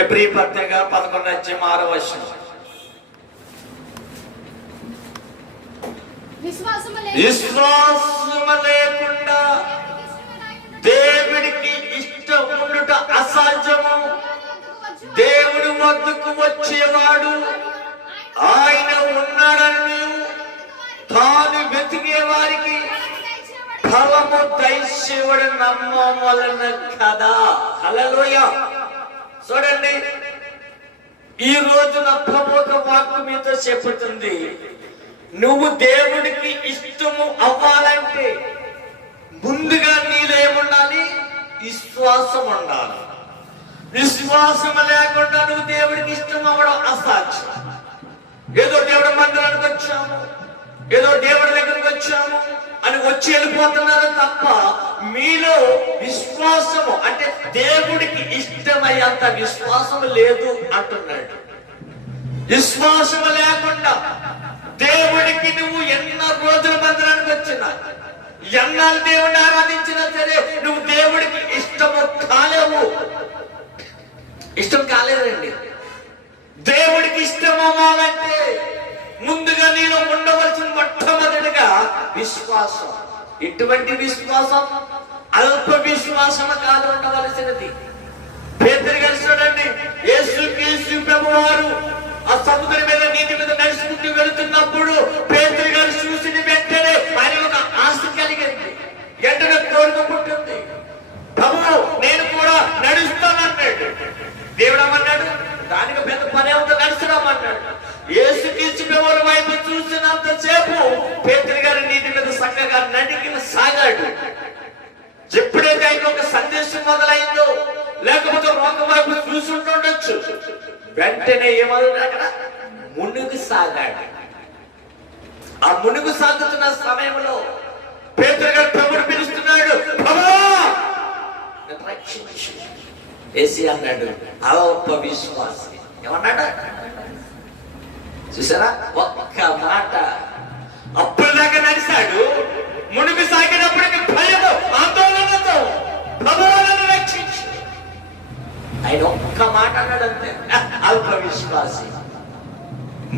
ఎబ్రీ పత్రిక 11:6. విశ్వాసము లేకుండా దేవుడికి ఇష్టం ఉండుట అసాధ్యము. దేవుడి వద్దకు వచ్చేవాడు ఆయన ఉన్నాడని తాను వెతికే వారికి ఫలము దయచేవాడు నమ్మవలన కదా. హల్లెలూయా. చూడండి, ఈ రోజు నా ప్రముఖ వాక్కు మీతో చెప్పుతుంది, నువ్వు దేవుడికి ఇష్టము అవ్వాలంటే ముందుగా నీలో ఏముండాలి? విశ్వాసం ఉండాలి. విశ్వాసం లేకుండా నువ్వు దేవుడికి ఇష్టం అవ్వడం అసాధ్యం. ఏదో దేవుడి మందిరానికి వచ్చాము, ఏదో దేవుడి దగ్గరికి వచ్చాము అని వచ్చి వెళ్ళిపోతున్నారు తప్ప మీలో విశ్వాసము అంటే దేవుడికి ఇష్టమయ్యేంత విశ్వాసం లేదు అంటున్నాడు. విశ్వాసము లేకుండా దేవుడికి నువ్వు ఎన్నో రోజుల మందిరానికి వచ్చినా, ఎన్నాళ్ళు దేవుడిని ఆరాధించినా సరే నువ్వు దేవుడికి ఇష్టము కాలేవు. ఇష్టం కాలేదండి. దేవుడికి ఇష్టం అవ్వాలంటే ముందుగా నీలో ఉండవలసిన మొట్టమొదటిగా విశ్వాసం. ఎటువంటి విశ్వాసం? అల్ప విశ్వాసం కాదు ఉండవలసినది. పేతురు గారు చూడండి, యేసు ప్రభువారు ఆ సముద్రం మీద నీటి మీద నడుచుకుంటూ వెళుతున్నప్పుడు పేతురు గారు చూసిన వెంటనే ఆయన ఒక ఆశ కలిగింది, వెంటనే కోరిక పుట్టింది. ప్రభు నేను కూడా నడుస్తానన్నాడు. దేవుడు ఏమన్నాడు? దానికి పెద్ద పని అవుతుంది, నడుస్తున్నామన్నాడు. యేసుక్రీస్తు ప్రభువు వైపు చూసినంత సేపు పేతురు గారు నీటి మీద చక్కగా నడికి సాగాడు. ఎప్పుడైతే ఆయన ఒక సందేశం మొదలైందో, లేకపోతే ఒక వైపు చూసుంటుండొచ్చు, వెంటనే ఏమన్నాడు? అక్కడ మునుగు సాగాడు. ఆ మునుగు సాగుతున్న సమయంలో పేతురు గారు ప్రభువుని పిలుస్తున్నాడు, ప్రభువా రక్షించు. యేసు అన్నాడు, అల్ప విశ్వాసి. ఏమన్నాడు చూసారా? ఒక్క మాట. అప్పటిదాకా నడిచాడు, మునుగు సాగినప్పటికి భయము ఆందోళనతో ప్రభువును రక్షించు. ఆయన ఒక్క మాట అన్నాడు అంతే. అల్ప విశ్వాసి.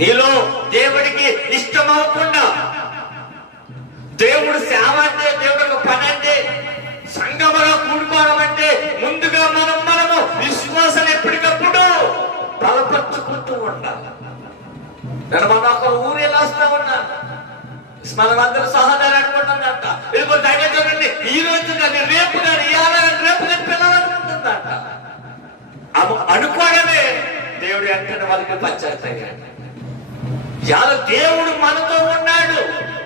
నీలో దేవుడికి ఇష్టం అవ్వకుండా, దేవుడు సేవ అంటే, దేవుడు ఒక పని అంటే, సంగమలో కూడుకోవడం అంటే ముందుగా మనము విశ్వాసాన్ని ఎప్పటికప్పుడు బలపరుచుకుంటూ ఉండాలి. నేను మన ఒక ఊరు ఎలా వస్తా ఉన్నా, మనమందరూ సహోదరు అనుకుంటుందంట, ఇదిగో దగ్గర చూడండి ఈ రోజు కానీ రేపు కానీ రేపు కానీ పిల్లలనుకుంటుందంట. అనుకోవడమే దేవుడు వెంటనే వాళ్ళకి పచ్చయ్యాడు. దేవుడు మనతో ఉన్నాడు,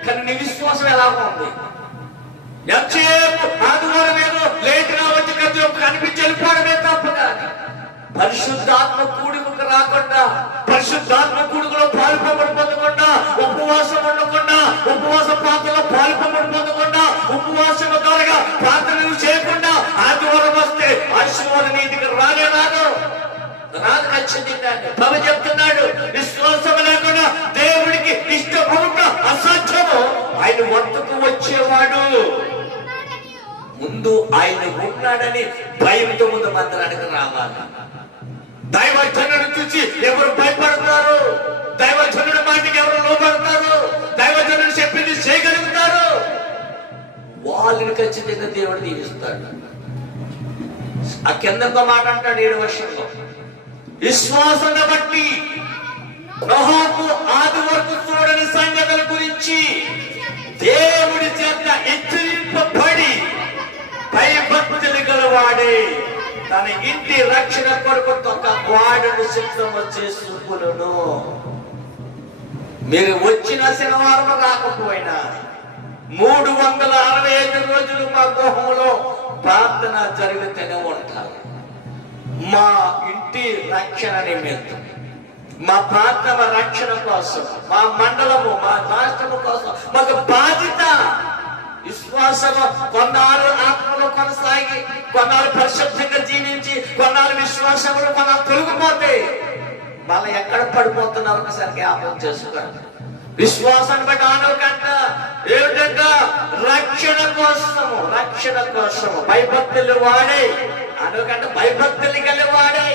కానీ నీ విశ్వాసం ఎలా ఉంది? ఎంతసేపు ఆదివారం ఏదో లేటుగా వచ్చి కనిపించి వెళ్ళిపోవడమే తప్ప కానీ పరిశుద్ధాత్మ కూడుకు రాకుండా, పరిశుద్ధాత్మ కూడుకులో పాల్పొమ్మడి పొందకుండా, ఉపవాసం ఉండకుండా, ఉపవాస ప్రాంతంలో పాల్పొమ్మడి పొందకుండా, ఉపవాసం ద్వారా ప్రార్థనలు చేయకుండా ఆదివారం వస్తే ఆశీర్వాదం నీతికి రానే రాదు. రాదు ఖచ్చితంగా. ప్రభు చెప్తున్నాడు, విశ్వాసం లేకుండా దేవుడికి ఇష్టపడుట అసాధ్యము. ఆయన వద్దకు వచ్చేవాడు ముందు ఆయన ఉన్నాడని భయంతో ముందు మందిరానికి రావాలి. దైవజనుడు చూసి ఎవరు భయపడతారు? దైవజనుడి మాటకి ఎవరు లోపడతారు? దైవజనుడు చెప్పింది చేయగలుగుతారు? వాళ్ళని ఖచ్చితంగా దేవుడు దీవిస్తాడు. ఆ కింద మాట అంటాడు 7వ వర్షంలో, విశ్వాసాన్ని బట్టి నోహకు ఆది వరకు చూడని సంగతుల గురించి దేవుడి చేత హెచ్చరింపబడి భయభక్తులు గలవాడే తన ఇంటి రక్షణ కొరకు ఒక వాడును సిద్ధము చేసుకును. మీరు వచ్చిన శనివారం రాకపోయినా 365 రోజులు మా గృహంలో ప్రార్థన జరుగుతూనే ఉంటారు. మా ఇంటి రక్షణ నిమిత్తం, మా ప్రాంతమ రక్షణ కోసం, మా మండలము, మా రాష్ట్రము కోసం మాకు బాధ్యత. విశ్వాసము కొన్నాళ్ళు ఆత్మలో కొనసాగి, కొన్నాళ్ళు పరిశుద్ధంగా జీవించి, కొన్నాళ్ళు విశ్వాసములు కొన్నాళ్ళు తొలగిపోతే మళ్ళీ ఎక్కడ పడిపోతున్నారు ఒకసారి జ్ఞాపకం చేసుకోండి. విశ్వాసాన్ని బట్టి ఆనవకంట ఏమిటంట? రక్షణ కోసము, రక్షణ కోసము భయభక్తులు వాడే అనవకంట, భయభక్తులు కలివాడే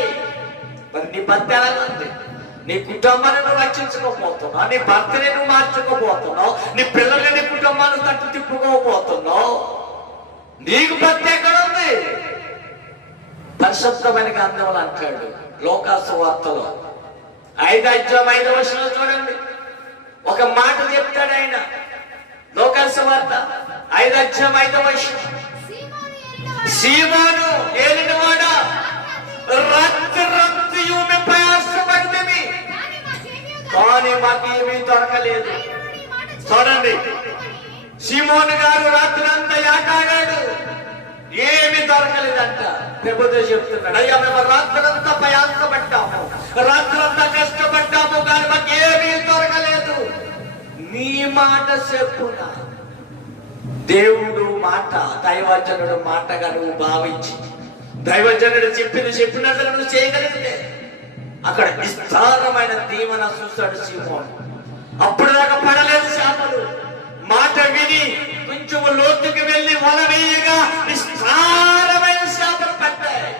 భర్త ఎలాగుంది? నీ కుటుంబాన్ని నువ్వు రక్షించుకోపోతున్నావు, నీ భర్తని నువ్వు మార్చుకోపోతున్నావు, నీ పిల్లల్ని నీ కుటుంబాన్ని తట్టు తిప్పుకోపోతున్నావు. నీకు భర్త ఎక్కడ ఉంది? పరిశుద్ధమైన గ్రంథంలో అంటాడు లోకాసు వార్తలో 5:5 చూడండి, ఒక మాట చెప్తాడు ఆయన. లోకాసు వార్త 5:5. సీమోను ఏలినవాడా, రాత్రంతయు మేము ప్రయాసపడితిమి, కానీ మాకేమీ దొరకలేదు. చూడండి, సీమోను గారు రాత్రంతా ఏటాగాడు, ఏమి దొరకలేదంట. ప్రభుత్వం చెప్తున్నాడు, అయ్యా మేము రాత్రంతా ప్రయాసపడ్డాము, రాత్రంతా కష్టపడ్డాము, కానీ మాకు ఏమీ దొరకలేదు. నీ మాట చెప్పునా. దేవుడు మాట, దైవజనుడు మాటగా నువ్వు భావించి, దైవజనుడు చెప్పినట్టుగా నువ్వు చేయగలిగితే అక్కడ విస్తారమైన దీవెన చూస్తాడు సీమోను. అప్పుడు దాకా పడలేదు చేపలు. మాట విని కొంచెం లోతుకి వెళ్ళి వల వేయగా విస్తారమైన చేపలు పట్టాయి.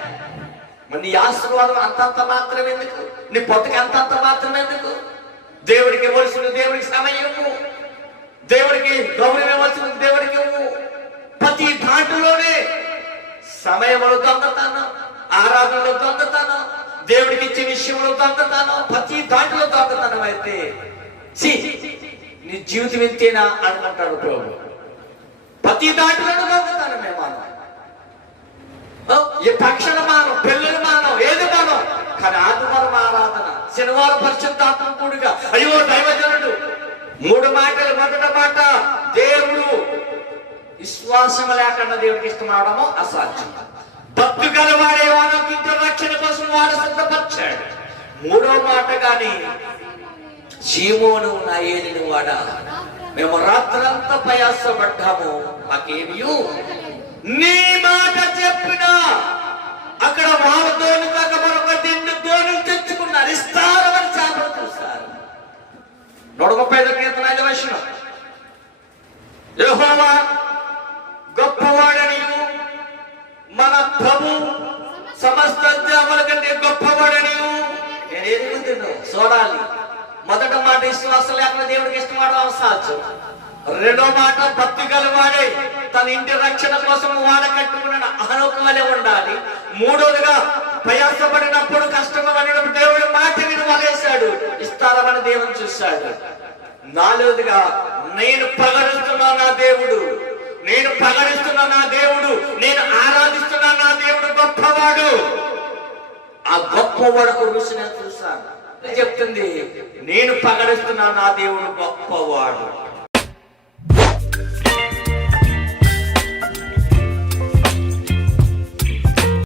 మరి నీ ఆశీర్వాదం అంతంత మాత్రం ఎందుకు? నీ పొట్టకి అంతంత మాత్రం ఎందుకు? దేవుడికి ఇవ్వాల్సిన దేవుడికి సమయము, దేవుడికి గౌరవం ఇవ్వాల్సిన దేవుడికి ప్రతి దాంట్లోనే సమయంలో దొంగతాను, ఆరాధనలో దొంగతాను, దేవుడికి ఇచ్చే విషయంలో దొంగతాను, ప్రతి దాంట్లో దొంగతనం అయితే నీ జీవితం ఇంతేనా అనుకుంటాడు ప్రభు. ప్రతి దాంట్లో దొంగతనమే మానం. ఈ పక్షుల మానం, పిల్లల మానం, ఏది మానం, కానీ ఆదివారం ఆరాధన, శనివారం పరిశుద్ధాత్మ కూడిగా. అయ్యో దైవజనుడు 3 మాటలు. మొదటి మాట, దేవుడు విశ్వాసం లేకుండా దేవుడికి ఇష్టమవడము అసాధ్యం. భక్తు గలవాడే వానకింత రక్షణ కోసం వాడు సిద్ధపరిచాడు. 3వ మాట, కానీ సీమోను నా ఏలిన వాడా, మేము రాత్రంతా ప్రయాసపడ్డాము, మాకేమీ నీ మాట చెప్పినా. అక్కడ వాళ్ళ దోణి దాకా మరొక 2 దోణులు తెచ్చుకున్నారు, విస్తారమైన చేపలు చూస్తారు. 135 యెహోవా గొప్పవాడని, మన ప్రభు సమస్త దేవతల కంటే గొప్పవాడని నేను ఎరుగుతున్నాను. చూడాలి. మొదటి మాట, విశ్వాసం లేకుండా దేవుడికి ఇష్టమాడడం అసాధ్యం. 2వ మాట, భక్తి గలవాడే తన ఇంటి రక్షణ కోసం వాడ కట్టుకున్న అహనోకలే ఉండాలి. 3వదిగా, ప్రయాసపడినప్పుడు కష్టపడినప్పుడు దేవుడు మాట విని వలేశాడు, విస్తారమైన దేవుని చూశాడు. 4వదిగా, నేను ప్రకటిస్తున్నా నా దేవుడు, నేను ప్రకటిస్తున్నా నా దేవుడు, నేను ఆరాధిస్తున్నా నా దేవుడు గొప్పవాడు. ఆ గొప్పవాడు రుచి నేను చూశాను చెప్తుంది. నేను ప్రకటిస్తున్నా నా దేవుడు గొప్పవాడు.